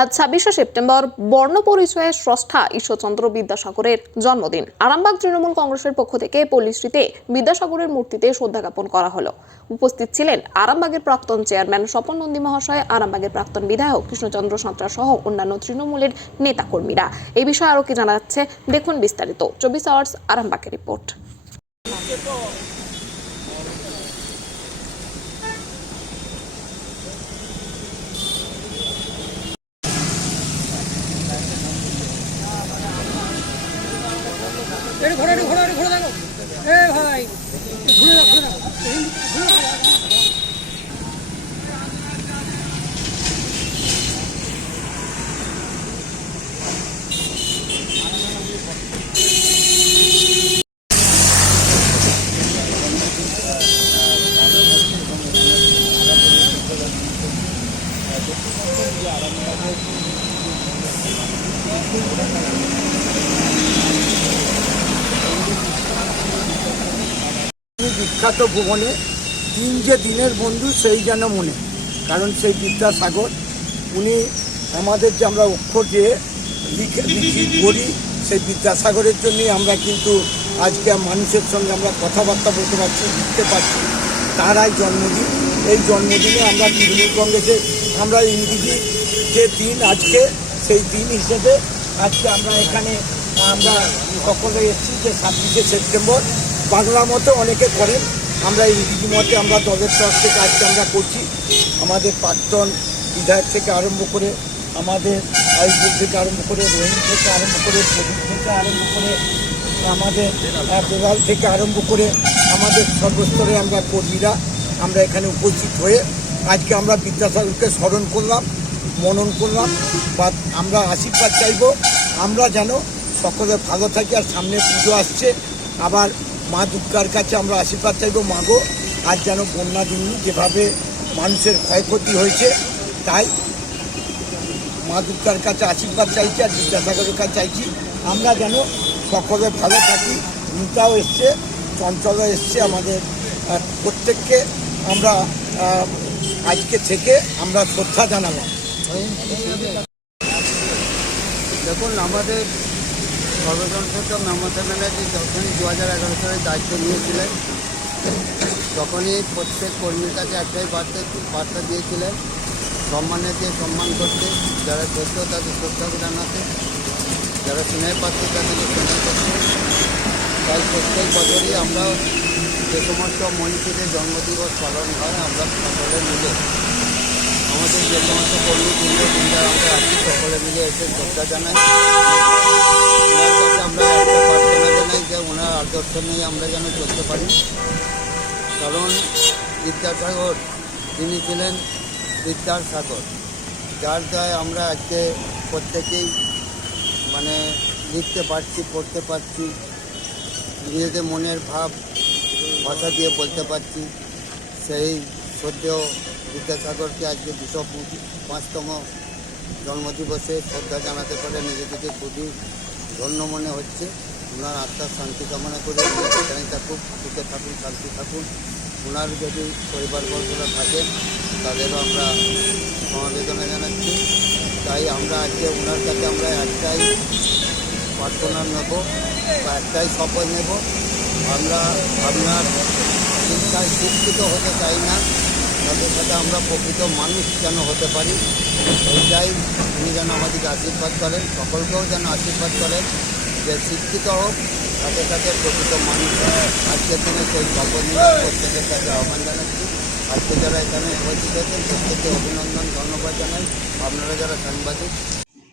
আজ ছাব্বিশে সেপ্টেম্বর বর্ণ পরিচয়ের স্রষ্টা ঈশ্বরচন্দ্র বিদ্যাসাগরের জন্মদিন। আরামবাগ তৃণমূল কংগ্রেসের পক্ষ থেকে পল্লীশ্রীতে বিদ্যাসাগরের মূর্তিতে শ্রদ্ধা জ্ঞাপন করা হলো। উপস্থিত ছিলেন আরামবাগের প্রাক্তন চেয়ারম্যান স্বপন নন্দী মহাশয়, আরামবাগের প্রাক্তন বিধায়ক কৃষ্ণচন্দ্র সাঁতরা সহ অন্যান্য তৃণমূলের নেতাকর্মীরা। এই বিষয়ে আরও কি জানা যাচ্ছে, দেখুন বিস্তারিত। চব্বিশ আওয়ার্স আরামবাগের রিপোর্ট। বিখ্যাত ভুবনে তিন যে দিনের বন্ধু সেই যেন মনে, কারণ সেই বিদ্যাসাগর, উনি আমাদের যে আমরা অক্ষর দিয়ে পড়ি, সেই বিদ্যাসাগরের জন্যই আমরা কিন্তু আজকে মানুষের সঙ্গে আমরা কথাবার্তা বলতে পারছি, লিখতে পারছি। তারাই জন্মদিন। এই জন্মদিনে আমরা তৃণমূল কংগ্রেসের, আমরা ইংরেজি যে দিন আজকে, সেই দিন হিসেবে আজকে আমরা এখানে, আমরা সকলে এসেছি যে ছাব্বিশে সেপ্টেম্বর। বাংলা মতো অনেকে করেন। আমরা ইংরেজি মতে আমরা দলের তরফ থেকে আজকে আমরা করছি। আমাদের প্রাক্তন বিধায়ক থেকে আরম্ভ করে, আমাদের আইপুর থেকে আরম্ভ করে রোহিণ থেকে আরম্ভ করে, প্রদীপ থেকে আরম্ভ করে, আমাদের বেলাল থেকে আরম্ভ করে, আমাদের সর্বস্তরে আমরা কর্মীরা আমরা এখানে উপস্থিত হয়ে আজকে আমরা বিদ্যাসাগরকে স্মরণ করলাম, মনন করলাম বা আমরা আশীর্বাদ চাইব। আমরা যেন সকলে ভালো থাকি আর সামনে পুজো আসছে। আবার মা দুর্গার কাছে আমরা আশীর্বাদ চাইব মাগো আর যেন বন্যা দিন যেভাবে মানুষের ক্ষয়ক্ষতি হয়েছে, তাই মা দুর্গার কাছে আশীর্বাদ চাইছি আর বিদ্যাসাগরের কাছে চাইছি। আমরা যেন সকলে ভালো থাকি, নিতাও এসছে, চঞ্চলও এসছে আমাদের প্রত্যেককে আমরা আজকে থেকে আমরা শ্রদ্ধা জানালাম। দেখুন, আমাদের সর্বজনসংখ্যক মমতা ব্যানার্জি যখনই দু হাজার এগারো সালে দায়িত্ব নিয়েছিলেন, তখনই প্রত্যেক কর্মীর কাছে একটাই বার্তা বার্তা দিয়েছিলেন, সম্মানের দিয়ে সম্মান করতে, যারা শ্রদ্ধ তাদের শ্রদ্ধা জানাতে, যারা স্নেহ পাত্র তাদেরকে স্নেহ করতে। তাই প্রত্যেক বছরই আমরা যে সমস্ত মনীষীদের জন্মদিবস পালন হয়, আমরা সকলে মিলে, আমাদের যে সমস্ত কর্মী বৃন্দ বৃন্দা আমরা আছি, সকলে মিলে এসে শ্রদ্ধা জানাই। ওনার নিয়ে আমরা যেন চলতে পারি। কারণ বিদ্যাসাগর, তিনি ছিলেন বিদ্যার সাগর যার দ্বারা আমরা আজকে প্রত্যেকেই মানে লিখতে পারছি, পড়তে পারছি, নিজেদের মনের ভাব, ভাষা দিয়ে বলতে পারছি। সেই শ্রদ্ধেয় বিদ্যাসাগরকে আজকে দুশো পাঁচতম জন্মদিবসে শ্রদ্ধা জানাতে পারে নিজেদেরকে খুবই ধন্য মনে হচ্ছে। ওনার আত্মার শান্তি কামনা করে সেখানে থাকুক, সুখে থাকুন শান্তি থাকুন ওনার যদি পরিবারবর্গরা থাকেন তাদেরও আমরা সমবেদনা জানাচ্ছি। তাই আমরা আজকে ওনার কাছে আমরা একটাই প্রার্থনা নেব বা একটাই শপথ নেব। আমরা আপনার চিন্তায় শিক্ষিত হতে চাই না তাদের সাথে আমরা প্রকৃত মানুষ যেন হতে পারি। এইটাই উনি যেন আমাদেরকে আশীর্বাদ করেন, সকলকেও যেন আশীর্বাদ করেন, যে শিক্ষিত হোক, সাথে সাথে প্রকৃত মানুষ আজকের দিনে সেই শপথ নিয়ে প্রত্যেকের কাছে আহ্বান জানাচ্ছি। আজকে যারা এখানে উপস্থিত হয়েছেন, প্রত্যেককে অভিনন্দন, ধন্যবাদ জানাই। আপনারা যারা সাংবাদিক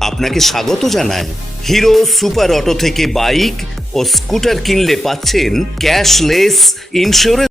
আপনাকে স্বাগত জানায়। হিরো সুপার অটো থেকে বাইক ও স্কুটার কিনলে পাচ্ছেন ক্যাশলেস ইন্স্যুরেন্স।